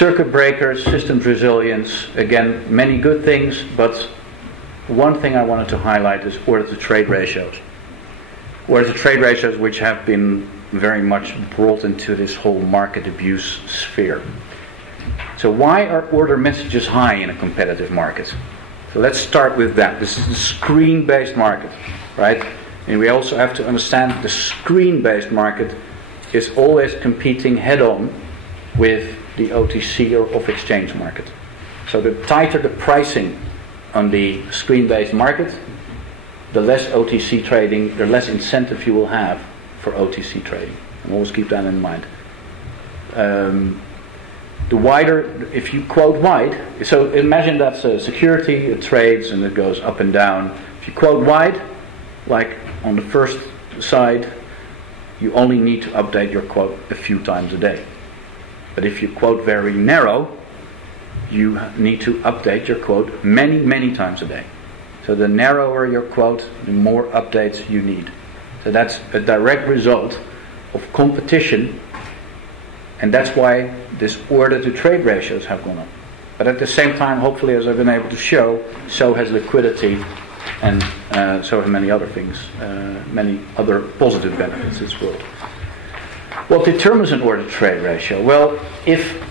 Circuit breakers, systems resilience, again, many good things, but one thing I wanted to highlight is order-to-trade ratios. Order-to-trade ratios which have been very much brought into this whole market abuse sphere. So why are order messages high in a competitive market? So let's start with that. This is a screen-based market, right? And we also have to understand the screen-based market is always competing head-on with the OTC or off-exchange market. So the tighter the pricing on the screen-based market, the less OTC trading, the less incentive you will have for OTC trading. And always keep that in mind. The wider, if you quote wide, so imagine that's a security, it trades and it goes up and down. If you quote wide, like on the first side, you only need to update your quote a few times a day. But if you quote very narrow, you need to update your quote many, many times a day. So the narrower your quote, the more updates you need. So that's a direct result of competition, and that's why this order-to-trade ratios have gone up. But at the same time, hopefully, as I've been able to show, so has liquidity, and so have many other things, many other positive benefits as well. What determines an order-to-trade ratio? Well, if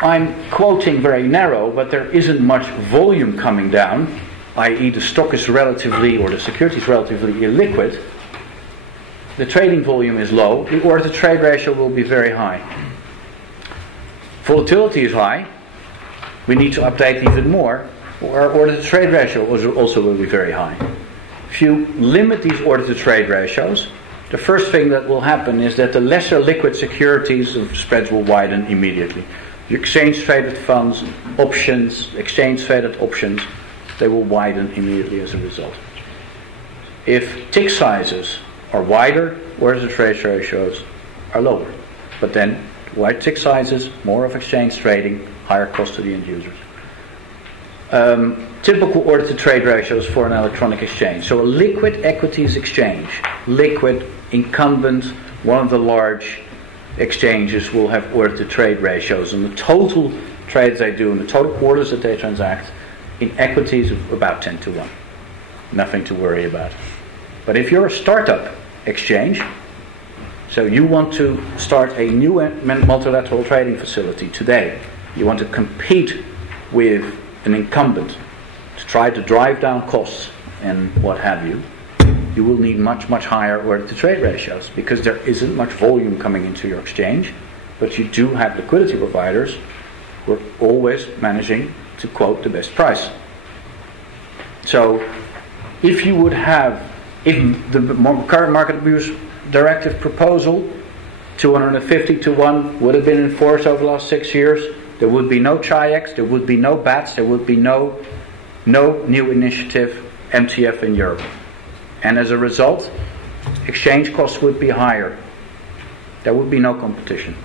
I'm quoting very narrow, but there isn't much volume coming down, i.e. the stock is relatively, or the security is relatively illiquid, the trading volume is low, the order-to-trade ratio will be very high. Volatility is high, we need to update even more, our order-to-trade ratio also will be very high. If you limit these order-to-trade ratios, the first thing that will happen is that the lesser liquid securities of spreads will widen immediately. The exchange-traded funds, options, exchange-traded options, they will widen immediately as a result. If tick sizes are wider, order-to-trade ratios are lower. But then, wide tick sizes, more of exchange trading, higher cost to the end users. Typical order-to-trade ratios for an electronic exchange. So a liquid equities exchange, liquid, incumbent, one of the large exchanges will have order-to-trade ratios. And the total trades they do and the total orders that they transact in equities of about 10 to 1. Nothing to worry about. But if you're a startup exchange, so you want to start a new multilateral trading facility today, you want to compete with an incumbent to try to drive down costs and what have you, you will need much, much higher order-to-trade ratios because there isn't much volume coming into your exchange, but you do have liquidity providers who are always managing to quote the best price. So if you would have, if the current market abuse directive proposal 250 to 1 would have been enforced over the last 6 years, there would be no Chi-X, there would be no BATS, there would be no new initiative MTF in Europe. And as a result, exchange costs would be higher. There would be no competition.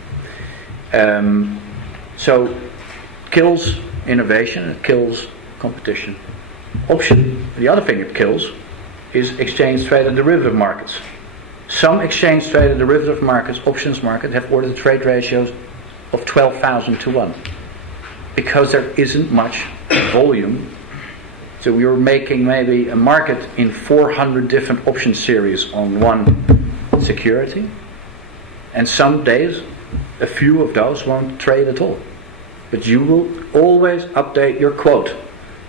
So kills innovation, it kills competition. The other thing it kills is exchange-traded derivative markets. Some exchange-traded derivative markets, options market, have order-to-trade ratios of 12,000 to 1 because there isn't much volume. So we were making maybe a market in 400 different option series on one security, and some days a few of those won't trade at all. But you will always update your quote.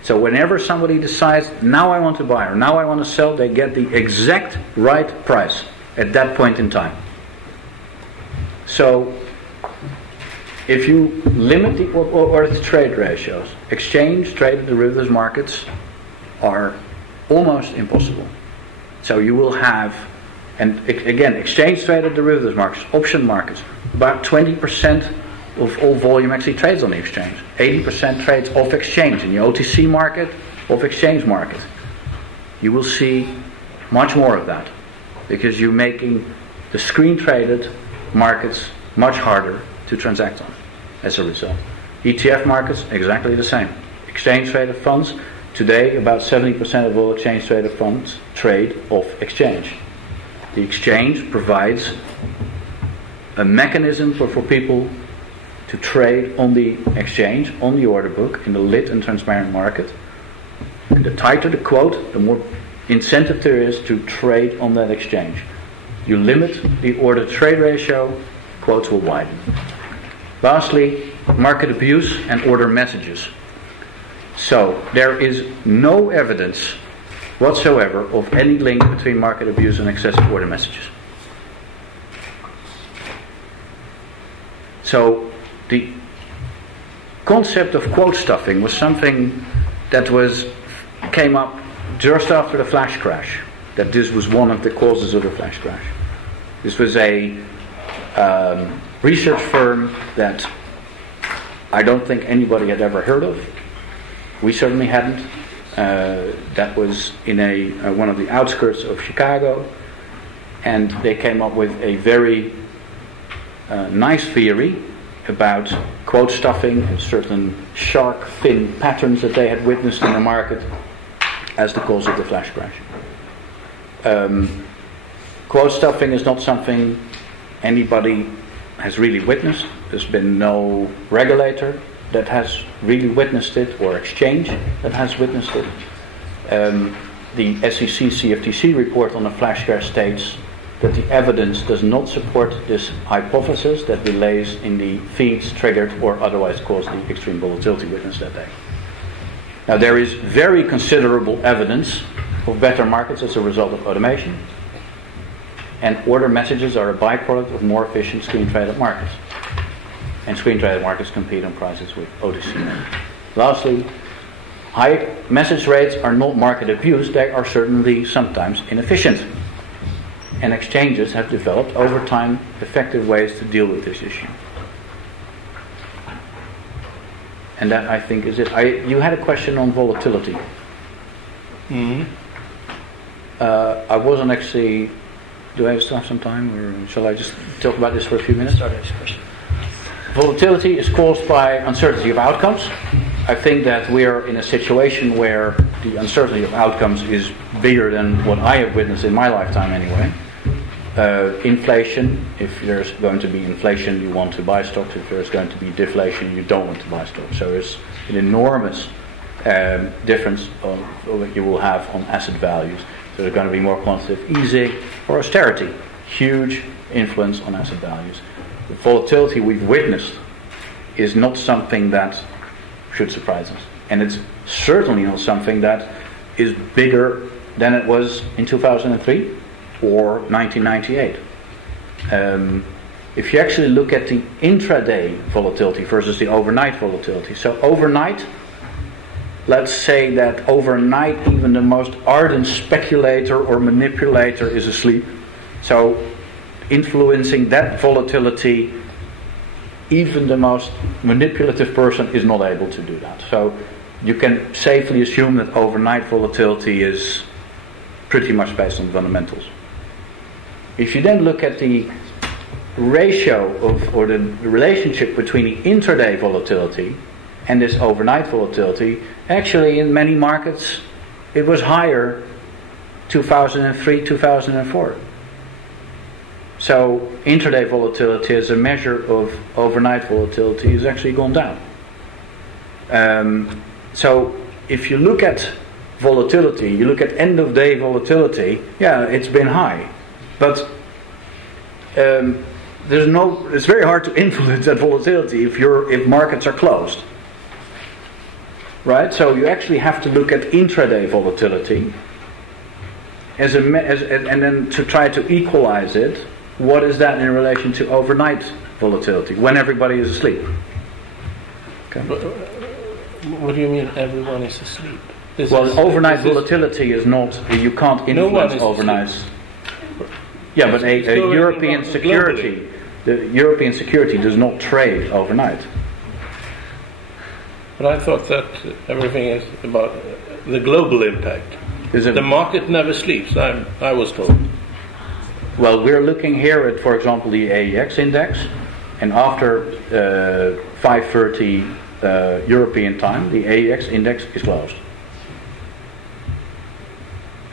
So whenever somebody decides, now I want to buy or now I want to sell, they get the exact right price at that point in time. So if you limit the order-to-trade ratios, exchange-traded derivatives markets are almost impossible. So you will have, and again, exchange-traded derivatives markets, option markets, about 20% of all volume actually trades on the exchange. 80% trades off exchange. In the OTC market, off exchange market. You will see much more of that because you're making the screen-traded markets much harder to transact on as a result. ETF markets, exactly the same. Exchange-traded funds, today about 70% of all exchange-traded funds trade off exchange. The exchange provides a mechanism for people to trade on the exchange, on the order book, in the lit and transparent market. And the tighter the quote, the more incentive there is to trade on that exchange. You limit the order-to-trade ratio, quotes will widen. Lastly, market abuse and order messages. So, there is no evidence whatsoever of any link between market abuse and excessive order messages. So, the concept of quote stuffing was something that came up just after the flash crash. That this was one of the causes of the flash crash. This was a research firm that I don't think anybody had ever heard of. We certainly hadn't. That was in one of the outskirts of Chicago, and they came up with a very nice theory about quote stuffing and certain shark fin patterns that they had witnessed in the market as the cause of the flash crash. Quote stuffing is not something anybody has really witnessed. There's been no regulator that has really witnessed it, or exchange that has witnessed it. The SEC CFTC report on the flash crash states that the evidence does not support this hypothesis that delays in the feeds triggered or otherwise caused the extreme volatility witnessed that day. Now, there is very considerable evidence of better markets as a result of automation, and order messages are a byproduct of more efficient screen-traded markets. And screen-traded markets compete on prices with OTC. Lastly, high message rates are not market abuse, they are certainly sometimes inefficient. And exchanges have developed over time effective ways to deal with this issue. And that, I think, is it. You had a question on volatility. Mm-hmm. I wasn't actually... Do I still have some time, or shall I just talk about this for a few minutes? Start this question. Volatility is caused by uncertainty of outcomes. I think that we are in a situation where the uncertainty of outcomes is bigger than what I have witnessed in my lifetime anyway. Inflation, if there's going to be inflation, you want to buy stocks. If there's going to be deflation, you don't want to buy stocks. So there's an enormous difference of what you will have on asset values. So there's going to be more quantitative easing or austerity. Huge influence on asset values. The volatility we've witnessed is not something that should surprise us. And it's certainly not something that is bigger than it was in 2003 or 1998. If you actually look at the intraday volatility versus the overnight volatility. So overnight, let's say that overnight even the most ardent speculator or manipulator is asleep. So influencing that volatility, even the most manipulative person is not able to do that. So you can safely assume that overnight volatility is pretty much based on fundamentals. If you then look at the ratio or the relationship between the intraday volatility and this overnight volatility, actually in many markets it was higher 2003, 2004. So intraday volatility as a measure of overnight volatility has actually gone down. So if you look at volatility, you look at end of day volatility, yeah, it's been high. But it's very hard to influence that volatility if markets are closed. Right? So you actually have to look at intraday volatility and then to try to equalize it. What is that in relation to overnight volatility when everybody is asleep? Okay. What do you mean everyone is asleep? Overnight volatility is not, you can't influence overnight. Yeah, but a European security, the European security does not trade overnight. But I thought that everything is about the global impact. The market never sleeps, I was told. Well, we're looking here at, for example, the AEX index, and after 5:30 European time, the AEX index is closed.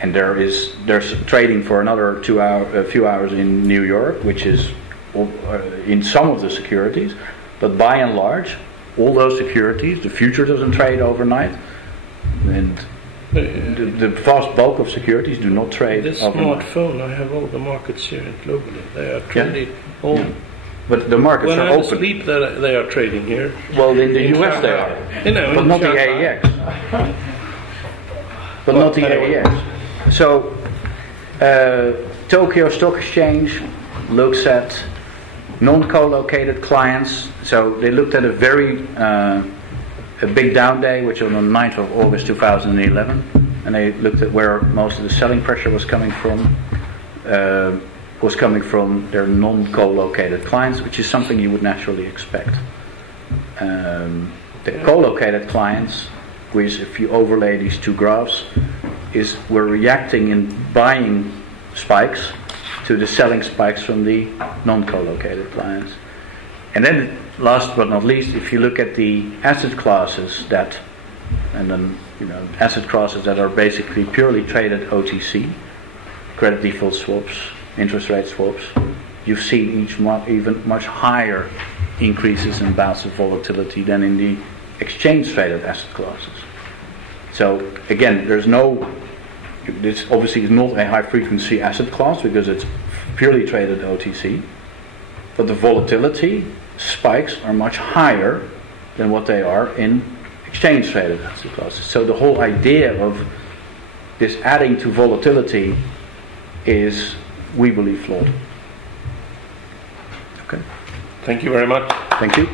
And there's trading for another a few hours in New York, which is in some of the securities, But by and large, all those securities, the future doesn't trade overnight, and the vast bulk of securities do not trade this overnight. Smartphone, I have all the markets here globally. They are trading all. Yeah. But the markets when are I'm open. asleep, they are trading here. Well, in the US they are, but not the AEX. But not the AEX. So, Tokyo Stock Exchange looks at non-co-located clients. So they looked at a big down day, which was on the 9th of August 2011, and they looked at where most of the selling pressure was coming from. Their non-co-located clients, which is something you would naturally expect. The co-located clients, which if you overlay these two graphs, were reacting in buying spikes to the selling spikes from the non-co-located clients. And then, last but not least, if you look at the asset classes asset classes that are basically purely traded OTC, credit default swaps, interest rate swaps, you've seen even much higher increases in bouts of volatility than in the exchange traded asset classes. So again, this obviously is not a high frequency asset class because it's purely traded OTC, but the volatility spikes are much higher than what they are in exchange traded asset classes. So the whole idea of this adding to volatility is, we believe, flawed. Okay. Thank you very much. Thank you.